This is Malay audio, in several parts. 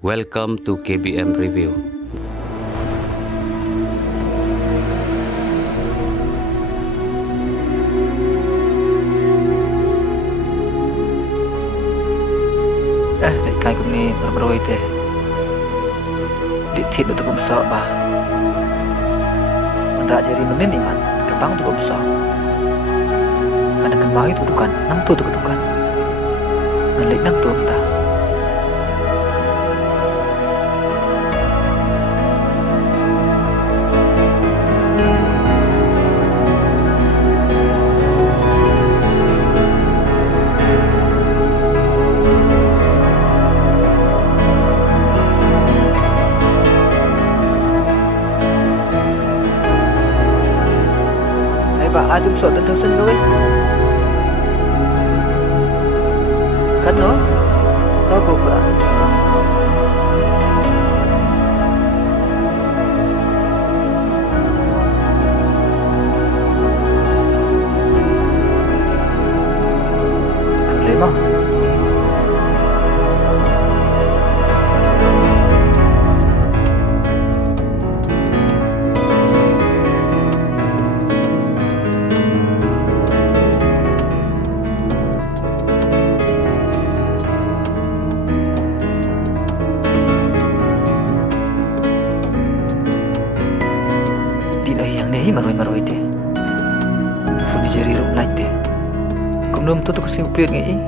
Welcome to KBM Review. Để cái cũng ni rồi thế di thịt itu besar bah mendak jari menin iman kembang itu besar ada kembang itu dukan 6 tu dukan nalik 6 tu entah Adum sok tentang sen kowe. Kan no? Apa pula? Lima. Maroi te. Funi jari rum lain te. Kumnum tu kasi upliat ngai.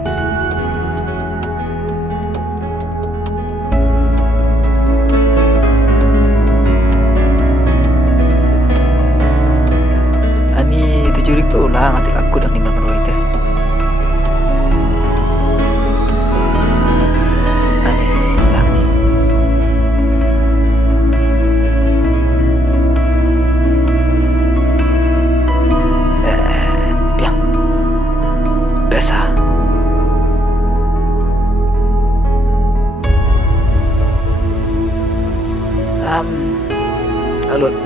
Ani tu juri tu ulang atik aku dah ni maroi te. Ani ulang ni. Alut.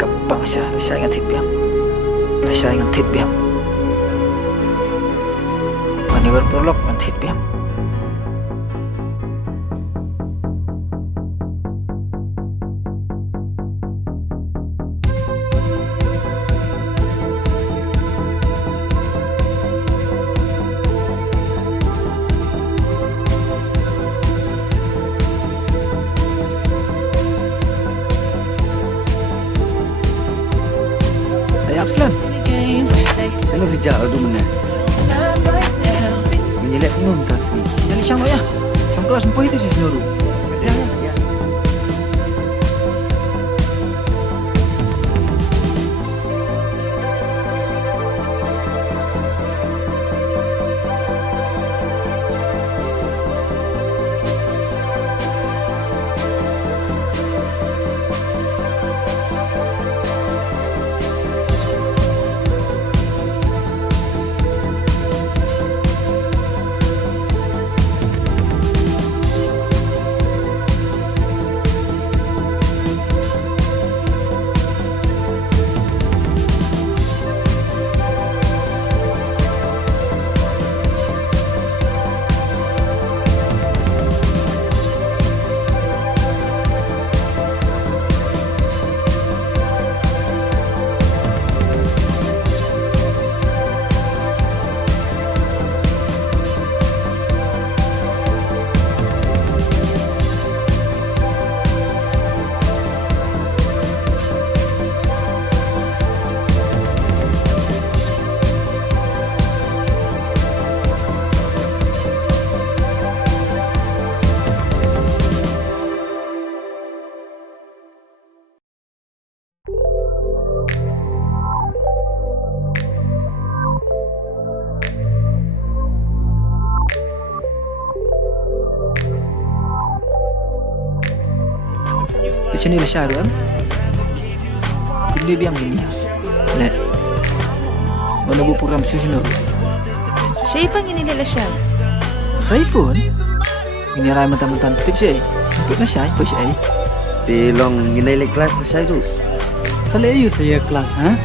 Kapang siya. Siya ingat hitbiang. Siya ingat hitbiang. Maniwar pulok ingat hitbiang. Abslan. Hello Rijal tu mana? Menyelek penuh kasi. Jadi siang ya. Siang kelas 4 itu sih dulu. Ya. Macam ni lah Syarul. Dia biang gini. Let. Mana buat program sini? Siapa yang ini lah Syarul? Saya pun. Ini rai mentang-mentang tip saya. Ikut lah saya, ikut saya. Pelong gini kelas saya tu. Selayu saya kelas, ha?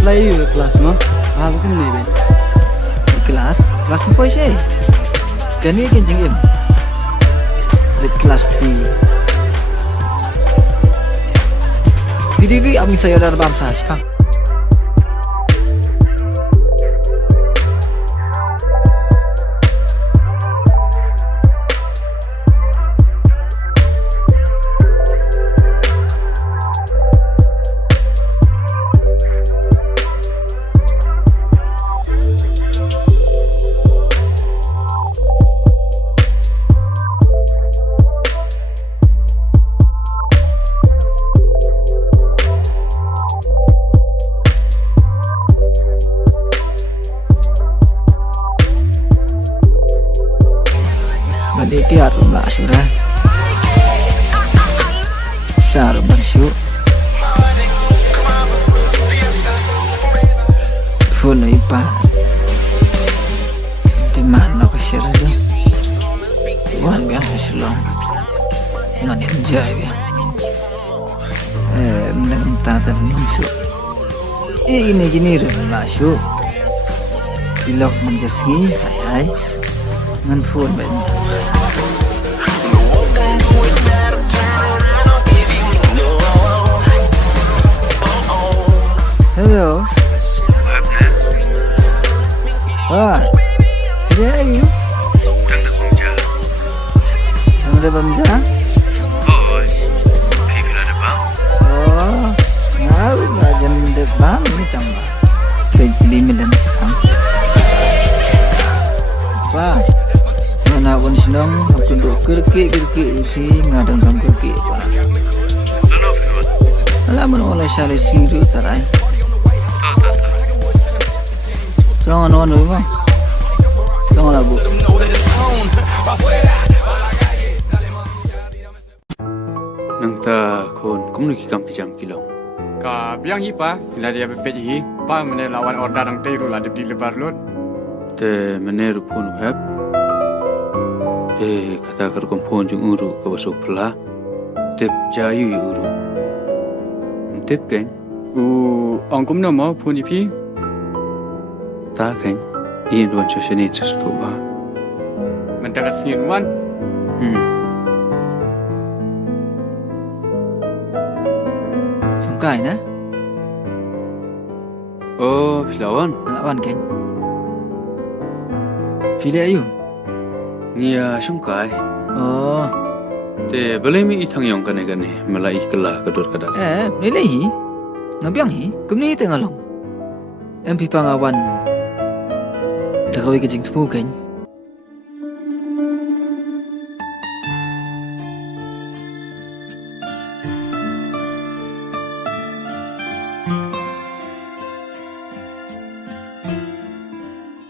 Selayu kelas mah. Ah, bukan ni. Kelas? Kelas apa sih? Kan ni kan jengim. Kelas 3. Di ami saya dah bangsa sekarang. Dia rumah surah. Sarum bersyuk. Phone ipa. Di mana kasir aja? Wan biar hasilong. Ngan enjoy ya. Menentang nungsu. Ini gini rumah syuk. Bilok menggesgi, hai. Ngan phone bentar. Hello. Ah, yeah, you. Yang ada bamja? Oh, people ada bam. Oh, ngawi ngajan ada bam ni cangga. Kejeli milan sekarang. Wah, mana pun senang aku duk kerki ini ngadang kam kerki. Lalu film. Alam oleh syari siru tarai. Jangan on rumah. Jangan lagu. Nang ta kon komuniki kam kijam kilong. Ka biang hipa ila dia bepet hi pa mene lawan order ang teiru la di lebar lot. Te meneru pun web. Te kata ker kompon jung uru ke basu pela. Tep jayu uru. Tep geng. Angkum nama pun ipi. Ta geng. Ian duan sesini sestu ba. Mentara singwan. Sungkai na? Oh, pilawan. Lawan kan? Pilih ayu. Nia sungkai. Oh, Te balemi itang yong kane melai kela kedur kada. nilai hi. Nabiang hi. Kumni tengah long. MP pangawan. Dah kau ikut jeng semua kan?